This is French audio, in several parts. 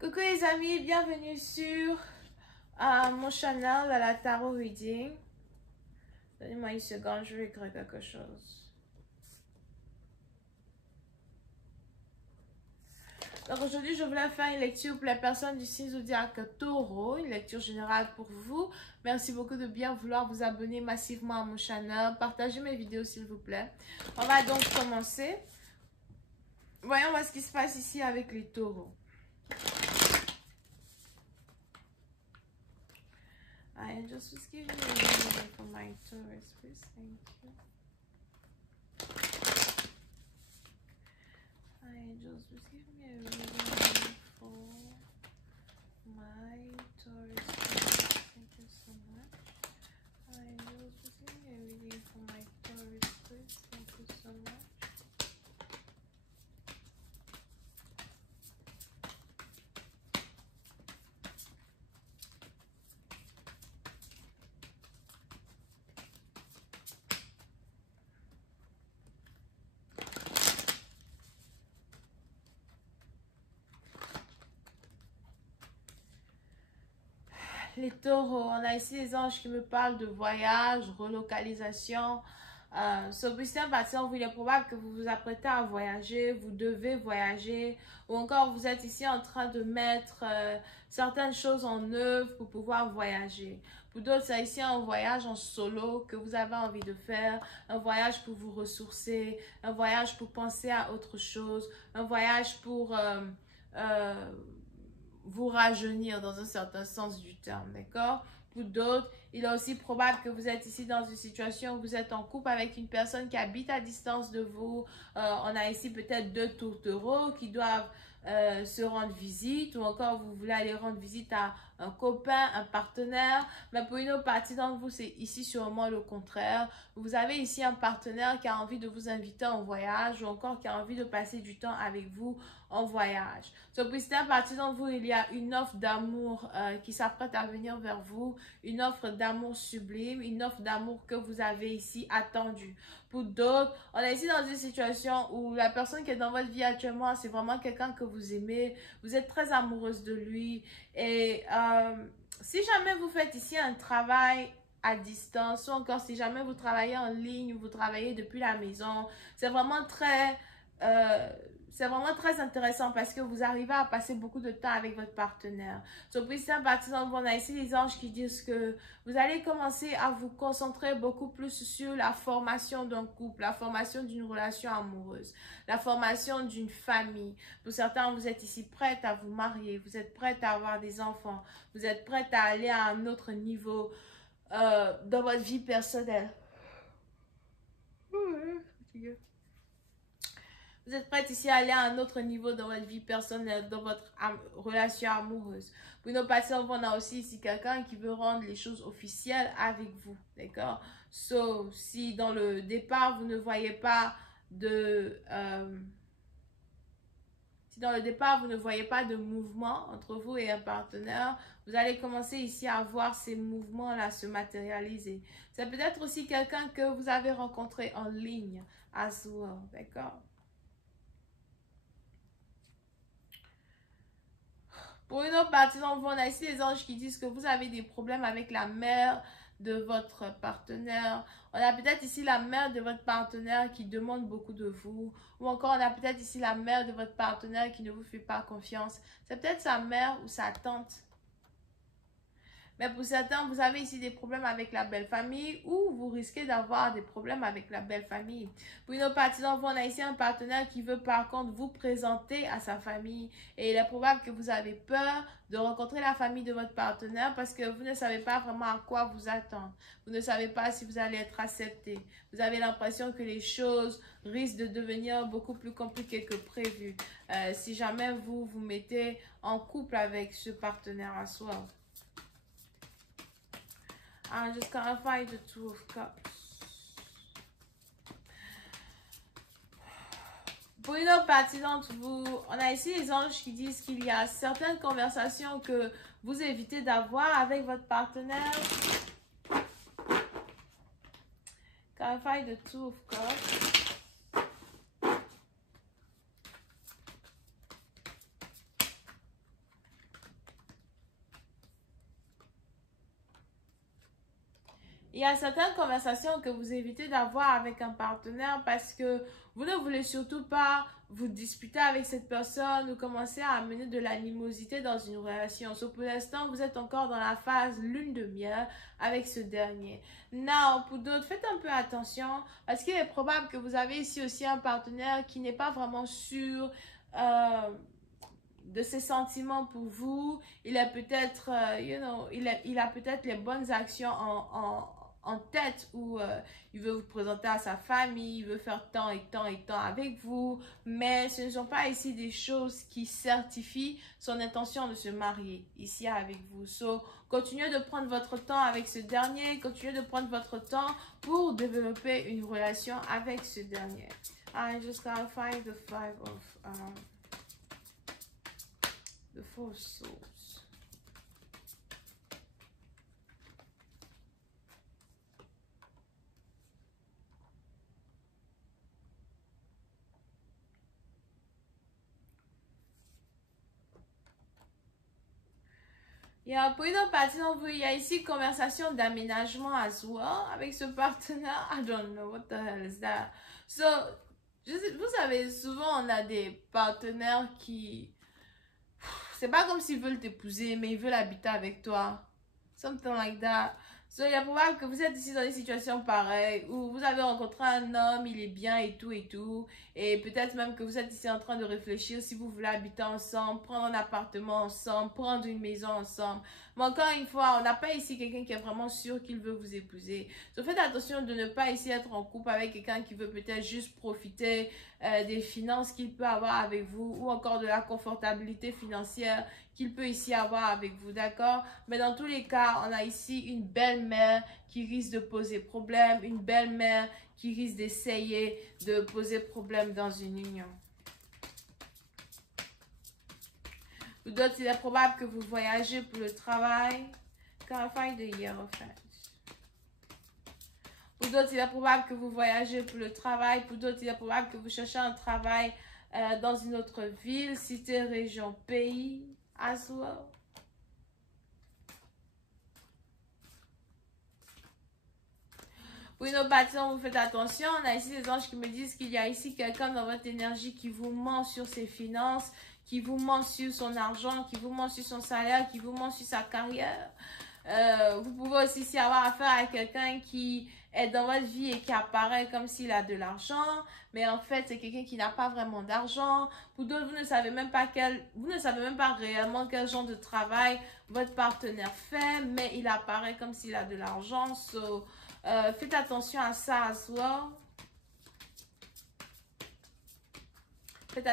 Coucou les amis, bienvenue sur mon channel à la Tarot Reading. Donnez-moi une seconde, je vais écrire quelque chose. Donc aujourd'hui, je voulais faire une lecture pour les personnes du signe zodiaque Taureau, une lecture générale pour vous. Merci beaucoup de bien vouloir vous abonner massivement à mon channel. Partagez mes vidéos s'il vous plaît. On va donc commencer. Voyons voir ce qui se passe ici avec les taureaux. Angels, please give me a reading for my Taurus, please. Thank you. Angels, please give me a reading for my Taurus, please. Thank you so much. Angels, please give me a reading for my Taurus, please. Thank you so much. Les taureaux, on a ici les anges qui me parlent de voyage, relocalisation. Celui-ci, à partir où il est probable que vous vous apprêtez à voyager, vous devez voyager, ou encore vous êtes ici en train de mettre certaines choses en œuvre pour pouvoir voyager. Pour d'autres, c'est ici un voyage en solo que vous avez envie de faire, un voyage pour vous ressourcer, un voyage pour penser à autre chose, un voyage pour vous rajeunir dans un certain sens du terme, d'accord? Pour d'autres, il est aussi probable que vous êtes ici dans une situation où vous êtes en couple avec une personne qui habite à distance de vous. On a ici peut-être deux tourtereaux qui doivent se rendre visite, ou encore vous voulez aller rendre visite à un copain, un partenaire. Mais pour une autre partie d'entre vous, c'est ici sûrement le contraire. Vous avez ici un partenaire qui a envie de vous inviter en voyage, ou encore qui a envie de passer du temps avec vous en voyage. Donc, pour certaines parties d'entre vous, il y a une offre d'amour qui s'apprête à venir vers vous, une offre d'amour sublime, une offre d'amour que vous avez ici attendue. Pour d'autres, on est ici dans une situation où la personne qui est dans votre vie actuellement, c'est vraiment quelqu'un que vous aimez, vous êtes très amoureuse de lui. Et si jamais vous faites ici un travail à distance, ou encore si jamais vous travaillez en ligne, vous travaillez depuis la maison, c'est vraiment très intéressant parce que vous arrivez à passer beaucoup de temps avec votre partenaire. Donc, puis c'est un partisan, on a ici les anges qui disent que vous allez commencer à vous concentrer beaucoup plus sur la formation d'un couple, la formation d'une relation amoureuse, la formation d'une famille. Pour certains, vous êtes ici prête à vous marier, vous êtes prête à avoir des enfants, vous êtes prête à aller à un autre niveau dans votre vie personnelle. Vous êtes prête ici à aller à un autre niveau dans votre vie personnelle, dans votre relation amoureuse. Pour nos patients, on a aussi ici quelqu'un qui veut rendre les choses officielles avec vous, d'accord? So, si dans le départ, vous ne voyez pas de... si dans le départ, vous ne voyez pas de mouvement entre vous et un partenaire, vous allez commencer ici à voir ces mouvements-là se matérialiser. C'est peut-être aussi quelqu'un que vous avez rencontré en ligne as well, d'accord? Pour une autre partie d'entre vous, on a ici les anges qui disent que vous avez des problèmes avec la mère de votre partenaire. On a peut-être ici la mère de votre partenaire qui demande beaucoup de vous. Ou encore, on a peut-être ici la mère de votre partenaire qui ne vous fait pas confiance. C'est peut-être sa mère ou sa tante. Mais pour certains, vous avez ici des problèmes avec la belle famille ou vous risquez d'avoir des problèmes avec la belle famille. Pour une autre partie d'entre vous, on a ici un partenaire qui veut par contre vous présenter à sa famille. Et il est probable que vous avez peur de rencontrer la famille de votre partenaire parce que vous ne savez pas vraiment à quoi vous attendre. Vous ne savez pas si vous allez être accepté. Vous avez l'impression que les choses risquent de devenir beaucoup plus compliquées que prévu. Si jamais vous vous mettez en couple avec ce partenaire à soi. I'm just gonna find the Two of Cups. Pour une autre partie d'entre vous, on a ici les anges qui disent qu'il y a certaines conversations que vous évitez d'avoir avec votre partenaire. Can I find the Two of Cups? Il y a certaines conversations que vous évitez d'avoir avec un partenaire parce que vous ne voulez surtout pas vous disputer avec cette personne ou commencer à amener de l'animosité dans une relation. So, pour l'instant, vous êtes encore dans la phase lune de miel avec ce dernier. Now, pour d'autres, faites un peu attention parce qu'il est probable que vous avez ici aussi un partenaire qui n'est pas vraiment sûr de ses sentiments pour vous. Il est peut-être, il a peut-être les bonnes actions en tête où il veut vous présenter à sa famille, il veut faire tant et tant et tant avec vous, mais ce ne sont pas ici des choses qui certifient son intention de se marier ici avec vous. So, continuez de prendre votre temps avec ce dernier, continuez de prendre votre temps pour développer une relation avec ce dernier. I just clarified the Four Swords. Pour une autre partie d'entre vous, il y a ici conversation d'aménagement as well avec ce partenaire. I don't know what the hell is that. So, vous savez, souvent on a des partenaires qui... C'est pas comme s'ils veulent t'épouser, mais ils veulent habiter avec toi. Something like that. So, il est probable que vous êtes ici dans une situation pareille où vous avez rencontré un homme, il est bien et tout et tout. Et peut-être même que vous êtes ici en train de réfléchir si vous voulez habiter ensemble, prendre un appartement ensemble, prendre une maison ensemble. Mais encore une fois, on n'a pas ici quelqu'un qui est vraiment sûr qu'il veut vous épouser. So, faites attention de ne pas ici être en couple avec quelqu'un qui veut peut-être juste profiter des finances qu'il peut avoir avec vous ou encore de la confortabilité financière qu'il peut ici avoir avec vous, d'accord? Mais dans tous les cas, on a ici une belle-mère qui risque de poser problème, une belle-mère qui risque d'essayer de poser problème dans une union. Pour d'autres, il est probable que vous voyagez pour le travail. Clarify the Hierophant. Pour d'autres, il est probable que vous voyagez pour le travail. Pour d'autres, il est probable que vous cherchez un travail dans une autre ville, cité, région, pays, as well. Pour une autre partie, vous faites attention. On a ici des anges qui me disent qu'il y a ici quelqu'un dans votre énergie qui vous ment sur ses finances, qui vous ment sur son argent, qui vous ment sur son salaire, qui vous ment sur sa carrière. Vous pouvez aussi ici avoir affaire à quelqu'un qui est dans votre vie et qui apparaît comme s'il a de l'argent, mais en fait c'est quelqu'un qui n'a pas vraiment d'argent. Pour d'autres, vous ne savez même pas réellement quel genre de travail votre partenaire fait, mais il apparaît comme s'il a de l'argent. So, faites attention à ça as well. Faites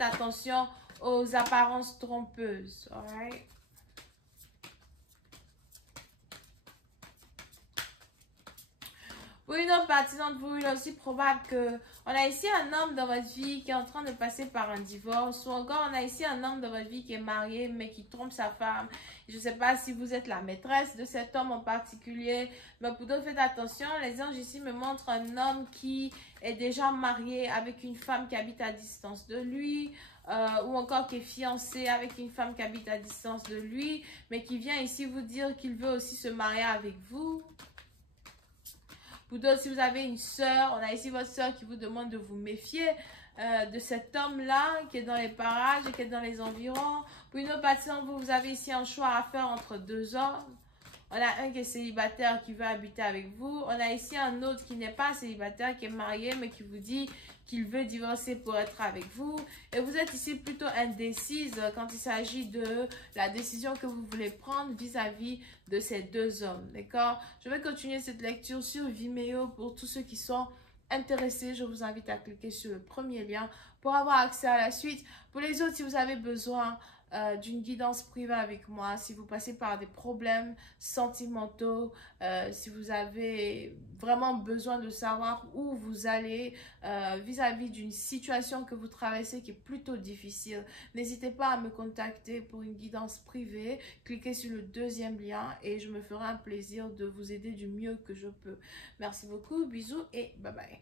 attention aux apparences trompeuses, alright? Pour une autre partie d'entre vous, il est aussi probable que on a ici un homme dans votre vie qui est en train de passer par un divorce, ou encore on a ici un homme dans votre vie qui est marié mais qui trompe sa femme. Je ne sais pas si vous êtes la maîtresse de cet homme en particulier, mais pour d'autres, faites attention. Les anges ici me montrent un homme qui est déjà marié avec une femme qui habite à distance de lui, ou encore qui est fiancé avec une femme qui habite à distance de lui, mais qui vient ici vous dire qu'il veut aussi se marier avec vous. Pour d'autres, si vous avez une soeur, on a ici votre soeur qui vous demande de vous méfier de cet homme-là qui est dans les parages et qui est dans les environs. Pour une autre partie, vous avez ici un choix à faire entre deux hommes. On a un qui est célibataire qui veut habiter avec vous. On a ici un autre qui n'est pas célibataire, qui est marié, mais qui vous dit qu'il veut divorcer pour être avec vous. Et vous êtes ici plutôt indécise quand il s'agit de la décision que vous voulez prendre vis-à-vis de ces deux hommes. D'accord? Je vais continuer cette lecture sur Vimeo pour tous ceux qui sont intéressés. Je vous invite à cliquer sur le premier lien pour avoir accès à la suite. Pour les autres, si vous avez besoin d'une guidance privée avec moi, si vous passez par des problèmes sentimentaux, si vous avez vraiment besoin de savoir où vous allez vis-à-vis d'une situation que vous traversez qui est plutôt difficile, n'hésitez pas à me contacter pour une guidance privée. Cliquez sur le deuxième lien et je me ferai un plaisir de vous aider du mieux que je peux. Merci beaucoup, bisous et bye bye.